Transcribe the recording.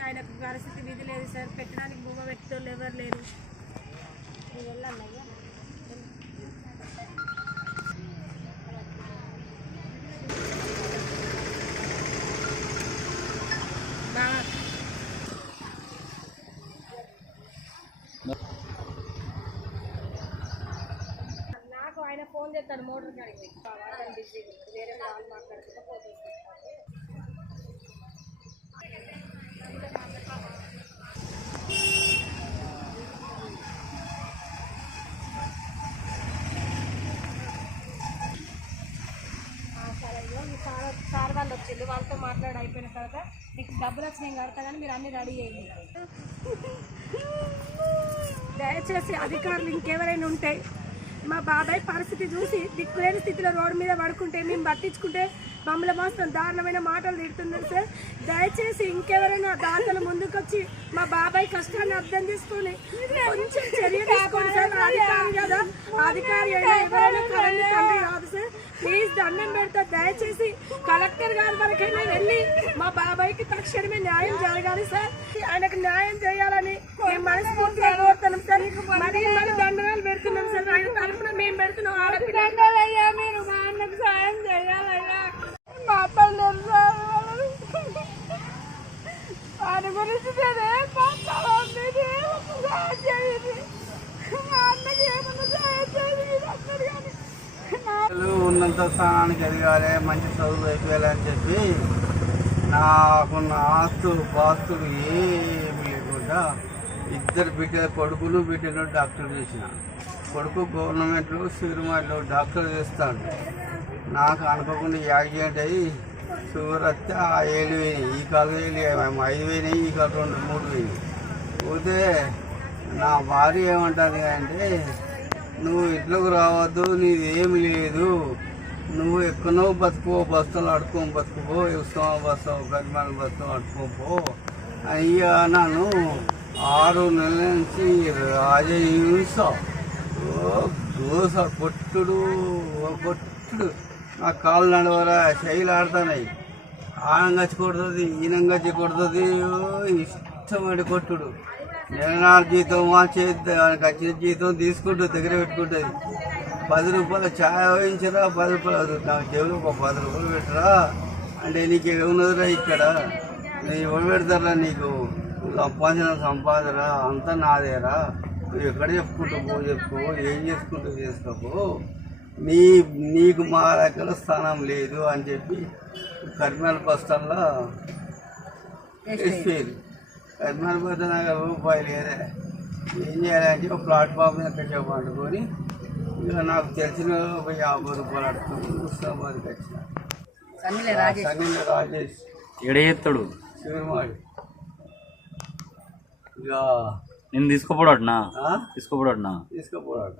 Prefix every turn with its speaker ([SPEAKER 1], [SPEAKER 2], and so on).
[SPEAKER 1] ఆయనకు పరిస్థితి విధి లేదు సార్. పెట్టడానికి బొమ్మ పెట్టేటోళ్ళు ఎవరు లేరు. నాకు ఆయన ఫోన్ చేస్తాడు మోటార్ కాడికి. వేరే వాళ్ళు మాట్లాడుకుంటే ఫోటోస్ సరే ఇదిగో మీ సార్ సార్ వాళ్ళతో మాట్లాడి అయిపోయిన తర్వాత మీకు డబ్బులు వచ్చి నేను కడతా కానీ మీరు అన్ని రెడీ చేయండి. దయచేసి అధికారులు ఇంకెవరైనా ఉంటే మా బాబాయ్ పరిస్థితి చూసి దిక్కులేని స్థితిలో రోడ్డు మీద పడుకుంటే మేము పట్టించుకుంటే మమ్మల్ని మాత్రం దారుణమైన మాటలు తిడుతున్నారు సార్. దయచేసి ఇంకెవరైనా దాతలు ముందుకొచ్చి మా బాబాయ్ కష్టాన్ని అర్థం చేసుకొని కొంచెం చర్య తీసుకోండి సార్. అధికారి కదా అధికారి ఎవరైనా కరెంట్ తండ్రి కాదు దండం దయచేసి కలెక్టర్ గారి వరకైనా వెళ్ళి మా బాబాయ్కి తక్షణమే న్యాయం జరగాలి సార్. ఆయనకు న్యాయం చేయాలని మేము మనస్ఫూర్తిగా కోరుతున్నాం సార్. మరి మరి దండనాలు పెడుతున్నాం సార్. ఆయన తరఫున మేము పెడుతున్నాం ఆడపిల్లయ్యా మీరు మా అన్నకు సాయం చేయాలయ్యా. మా పల్లె వారి గురించి నేనేం మాట్లాడాలి మా అన్నకి ఏమన్నా సాయం చేయండి అందరు కానీ నా
[SPEAKER 2] పిల్లలు ఉన్నంత స్థానానికి ఎదగాలి మంచి చదువు అయిపోయాలని చెప్పి నాకున్న ఆస్తులు పాస్తులు ఏమి లేకుండా ఇద్దరు బిడ్డ కొడుకులు బిడ్డలు డాక్టర్ చేసిన. కొడుకు గవర్నమెంట్లో సిరిమాలో డాక్టర్ చేస్తాడు. నాకు అనుకోకుండా యాక్సిడెంట్ అయ్యి షుగర్ వస్తే ఆ ఏడు పోయినాయి ఈ కాలు వేలు ఐదు వేయినాయి ఈ కాలు రెండు మూడు వేయి పోతే నా భార్య ఏమంటుంది అంటే నువ్వు ఇంట్లోకి రావద్దు నీది ఏమి లేదు. నువ్వు ఎక్కడో బతుకో బస్తాలు అడుకో బతుకుపో ఇస్తాం బస్తావు గరిమాల బస్తావు అడుకోపో అయ్యా నన్ను ఆరు నెలల నుంచి రాజహింస ఓ దోశ కొట్టుడు ఓ కొట్టుడు. నా కాళ్ళు నడవరా శైలి ఆడుతున్నాయి ఆనంగచ్చి కొడుతుంది ఈనంగచ్చి కొడుతుంది ఇష్టమైన కొట్టుడు. నెలనాడు జీతం మా చేతి వచ్చిన జీతం తీసుకుంటూ దగ్గర పెట్టుకుంటుంది. పది రూపాయల ఛాయ్ వేయించరా పది రూపాయలు నాకు జేబులో ఒక పది రూపాయలు పెట్టరా? అంటే నీకు ఏమున్నదిరా ఇక్కడ? నేను ఎవరు పెడతారా నీకు? సంపాదన సంపాదన అంతా నాదేరా? నువ్వు ఎక్కడ చెప్పుకుంటూ పో చెప్పుకో ఏం చేసుకుంటూ చేసుకోపో నీ నీకు మా దగ్గర స్థానం లేదు అని చెప్పి కర్మాల బస్తాల్లో వేసిపోయింది బస్తా నాకు రూపాయలు లేదే. ఏం చేయాలంటే ఒక ప్లాట్ఫామ్ మీద కాసేపు వండుకొని ఇక నాకు తెలిసిన ఒక యాభై రూపాయలు అడుగుతుంది హుస్నాబాద్కి వచ్చిన. సన్నీల రాజేష్.
[SPEAKER 3] ఎడ చేస్తాడు?
[SPEAKER 2] శివమాడి ఇక
[SPEAKER 3] నేను తీసుకోపోడటనా? తీసుకోపోడటనా
[SPEAKER 2] తీసుకుపోరాట